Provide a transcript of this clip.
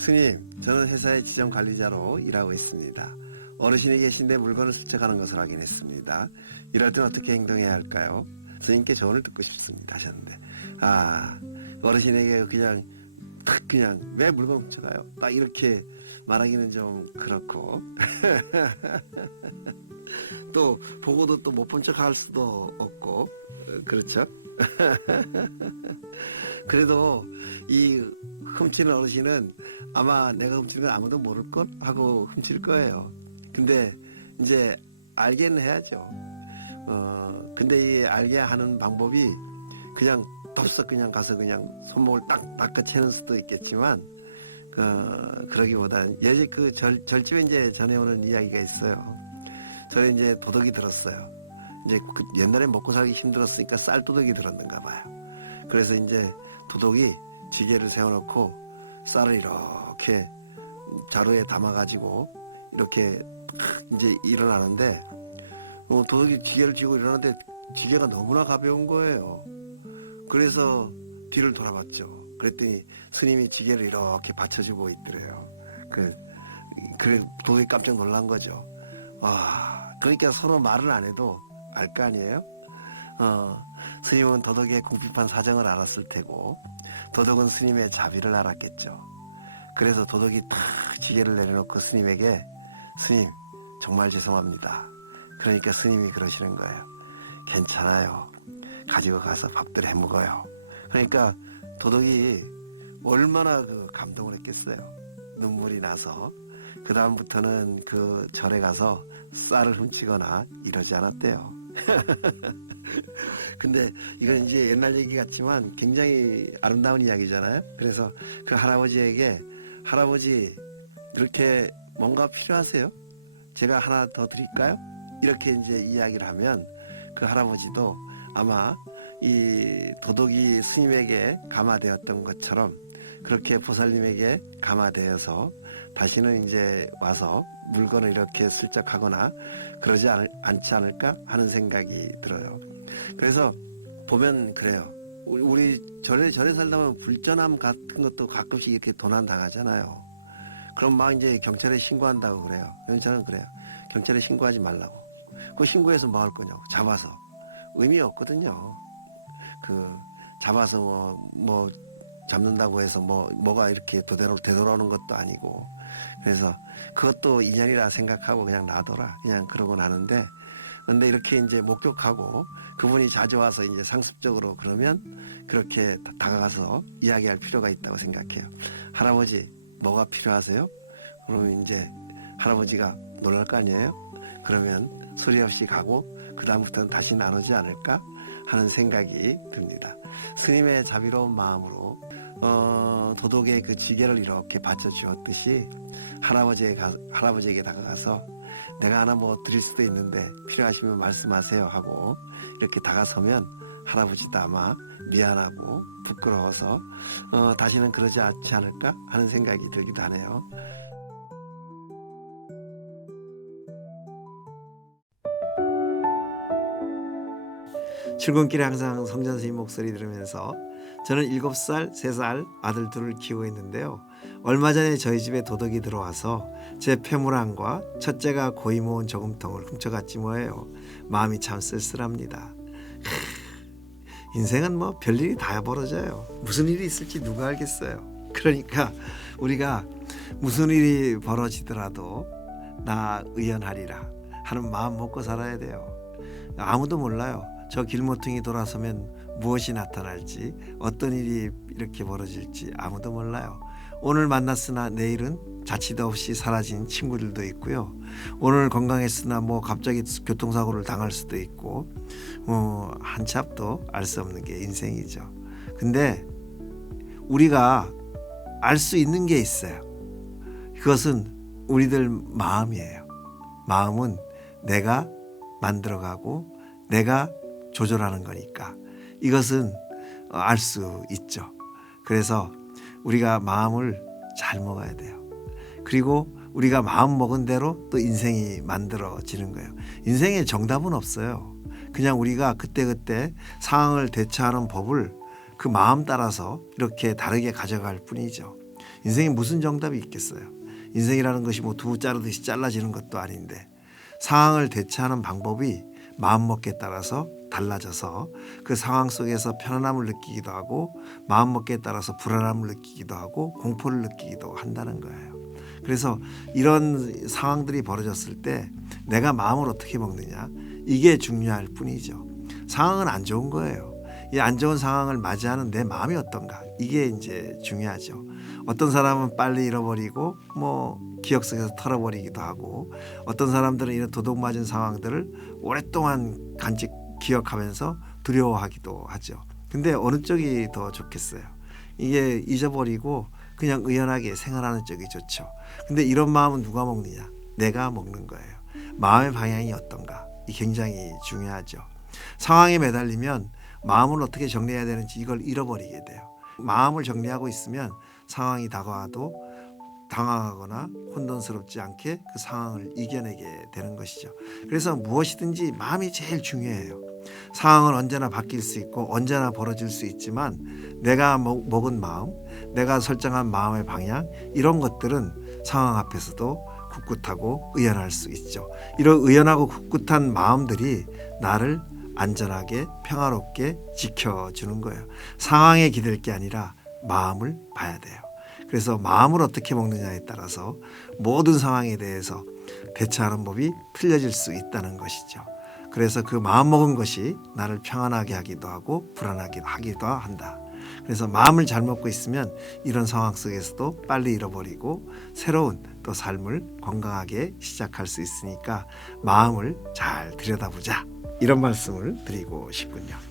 스님, 저는 회사의 지점 관리자로 일하고 있습니다. 어르신이 계신데 물건을 슬쩍하는 것을 확인했습니다. 이럴 땐 어떻게 행동해야 할까요? 스님께 조언을 듣고 싶습니다 하셨는데, 어르신에게 그냥 왜 물건 훔쳐가요? 딱 이렇게 말하기는 좀 그렇고 또 보고도 또 못 본 척 할 수도 없고, 그렇죠? 그래도 이 훔치는 어르신은 아마 내가 훔치는 건 아무도 모를걸 하고 훔칠 거예요. 근데 이제 알게는 해야죠. 근데 이 알게 하는 방법이 그냥 덥석 그냥 가서 그냥 손목을 딱 닦아채는 수도 있겠지만, 그러기보다는 예전 그 절집에 이제 전해오는 이야기가 있어요. 저는 이제 도둑이 들었어요. 이제 옛날에 먹고 살기 힘들었으니까 쌀도둑이 들었는가 봐요. 그래서 이제 도둑이 지게를 세워놓고 쌀을 이렇게 자루에 담아가지고 이렇게 이제 일어나는데, 도둑이 지게를 쥐고 일어나는데 지게가 너무나 가벼운 거예요. 그래서 뒤를 돌아봤죠. 그랬더니 스님이 지게를 이렇게 받쳐주고 있더래요. 그래 도둑이 깜짝 놀란 거죠. 그러니까 서로 말을 안 해도 알 거 아니에요? 스님은 도둑의 궁핍한 사정을 알았을 테고, 도둑은 스님의 자비를 알았겠죠. 그래서 도둑이 탁 지게를 내려놓고 스님에게, 스님 정말 죄송합니다. 그러니까 스님이 그러시는 거예요. 괜찮아요. 가지고 가서 밥들 해 먹어요. 그러니까 도둑이 얼마나 감동을 했겠어요. 눈물이 나서 그 다음부터는 그 절에 가서 쌀을 훔치거나 이러지 않았대요. 근데 이건 이제 옛날 얘기 같지만 굉장히 아름다운 이야기잖아요. 그래서 그 할아버지에게, 할아버지 이렇게 뭔가 필요하세요? 제가 하나 더 드릴까요? 이렇게 이제 이야기를 하면 그 할아버지도 아마 이 도둑이 스님에게 감화되었던 것처럼 그렇게 보살님에게 감화되어서 다시는 이제 와서 물건을 이렇게 슬쩍 하거나 그러지 않지 않을까 하는 생각이 들어요. 그래서 보면 그래요. 우리 절에 살다 보면 불전함 같은 것도 가끔씩 이렇게 도난 당하잖아요. 그럼 막 이제 경찰에 신고한다고 그래요. 저는 그래요. 경찰에 신고하지 말라고. 그 신고해서 뭐 할 거냐고. 잡아서. 의미 없거든요. 잡아서 뭐 잡는다고 해서 뭐가 이렇게 되돌아오는 것도 아니고. 그래서 그것도 인연이라 생각하고 그냥 놔둬라. 그냥 그러고 나는데, 근데 이렇게 이제 목격하고 그분이 자주 와서 이제 상습적으로 그러면 그렇게 다가가서 이야기할 필요가 있다고 생각해요. 할아버지, 뭐가 필요하세요? 그러면 이제 할아버지가 놀랄 거 아니에요? 그러면 소리 없이 가고 그 다음부터는 다시 나누지 않을까 하는 생각이 듭니다. 스님의 자비로운 마음으로 도둑의 그 지게를 이렇게 받쳐주었듯이 할아버지에게 다가가서 내가 하나 뭐 드릴 수도 있는데 필요하시면 말씀하세요 하고 이렇게 다가서면 할아버지도 아마 미안하고 부끄러워서 다시는 그러지 않지 않을까 하는 생각이 들기도 하네요. 출근길에 항상 성전 스님 목소리 들으면서 저는 7살, 3살 아들 둘을 키우고 있는데요. 얼마 전에 저희 집에 도둑이 들어와서 제 폐물안과 첫째가 고이 모은 저금통을 훔쳐갔지 뭐예요. 마음이 참 쓸쓸합니다. 인생은 뭐 별일이 다 벌어져요. 무슨 일이 있을지 누가 알겠어요. 그러니까 우리가 무슨 일이 벌어지더라도 나 의연하리라 하는 마음 먹고 살아야 돼요. 아무도 몰라요. 저 길모퉁이 돌아서면 무엇이 나타날지, 어떤 일이 이렇게 벌어질지 아무도 몰라요. 오늘 만났으나 내일은 자취도 없이 사라진 친구들도 있고요. 오늘 건강했으나 갑자기 교통사고를 당할 수도 있고, 한치 앞도 알 수 없는 게 인생이죠. 근데 우리가 알 수 있는 게 있어요. 그것은 우리들 마음이에요. 마음은 내가 만들어가고 내가 조절하는 거니까 이것은 알 수 있죠. 그래서 우리가 마음을 잘 먹어야 돼요. 그리고 우리가 마음 먹은 대로 또 인생이 만들어지는 거예요. 인생에 정답은 없어요. 그냥 우리가 그때그때 상황을 대처하는 법을 그 마음 따라서 이렇게 다르게 가져갈 뿐이죠. 인생에 무슨 정답이 있겠어요. 인생이라는 것이 뭐 두부 자르듯이 잘라지는 것도 아닌데 상황을 대처하는 방법이 마음먹기에 따라서 달라져서 그 상황 속에서 편안함을 느끼기도 하고 마음먹기에 따라서 불안함을 느끼기도 하고 공포를 느끼기도 한다는 거예요. 그래서 이런 상황들이 벌어졌을 때 내가 마음을 어떻게 먹느냐 이게 중요할 뿐이죠. 상황은 안 좋은 거예요. 이 안 좋은 상황을 맞이하는 내 마음이 어떤가 이게 이제 중요하죠. 어떤 사람은 빨리 잃어버리고 뭐 기억 속에서 털어버리기도 하고 어떤 사람들은 이런 도둑 맞은 상황들을 오랫동안 간직 기억하면서 두려워하기도 하죠. 근데 어느 쪽이 더 좋겠어요? 이게 잊어버리고 그냥 의연하게 생활하는 쪽이 좋죠. 근데 이런 마음은 누가 먹느냐? 내가 먹는 거예요. 마음의 방향이 어떤가? 이 굉장히 중요하죠. 상황에 매달리면 마음을 어떻게 정리해야 되는지 이걸 잃어버리게 돼요. 마음을 정리하고 있으면 상황이 다가와도 당황하거나 혼돈스럽지 않게 그 상황을 이겨내게 되는 것이죠. 그래서 무엇이든지 마음이 제일 중요해요. 상황은 언제나 바뀔 수 있고 언제나 벌어질 수 있지만 내가 먹은 마음, 내가 설정한 마음의 방향 이런 것들은 상황 앞에서도 굳굳하고 의연할 수 있죠. 이런 의연하고 굳굳한 마음들이 나를 안전하게 평화롭게 지켜주는 거예요. 상황에 기댈 게 아니라 마음을 봐야 돼요. 그래서 마음을 어떻게 먹느냐에 따라서 모든 상황에 대해서 대처하는 법이 틀려질 수 있다는 것이죠. 그래서 그 마음 먹은 것이 나를 평안하게 하기도 하고 불안하게 하기도 한다. 그래서 마음을 잘 먹고 있으면 이런 상황 속에서도 빨리 잃어버리고 새로운 또 삶을 건강하게 시작할 수 있으니까 마음을 잘 들여다보자. 이런 말씀을 드리고 싶군요.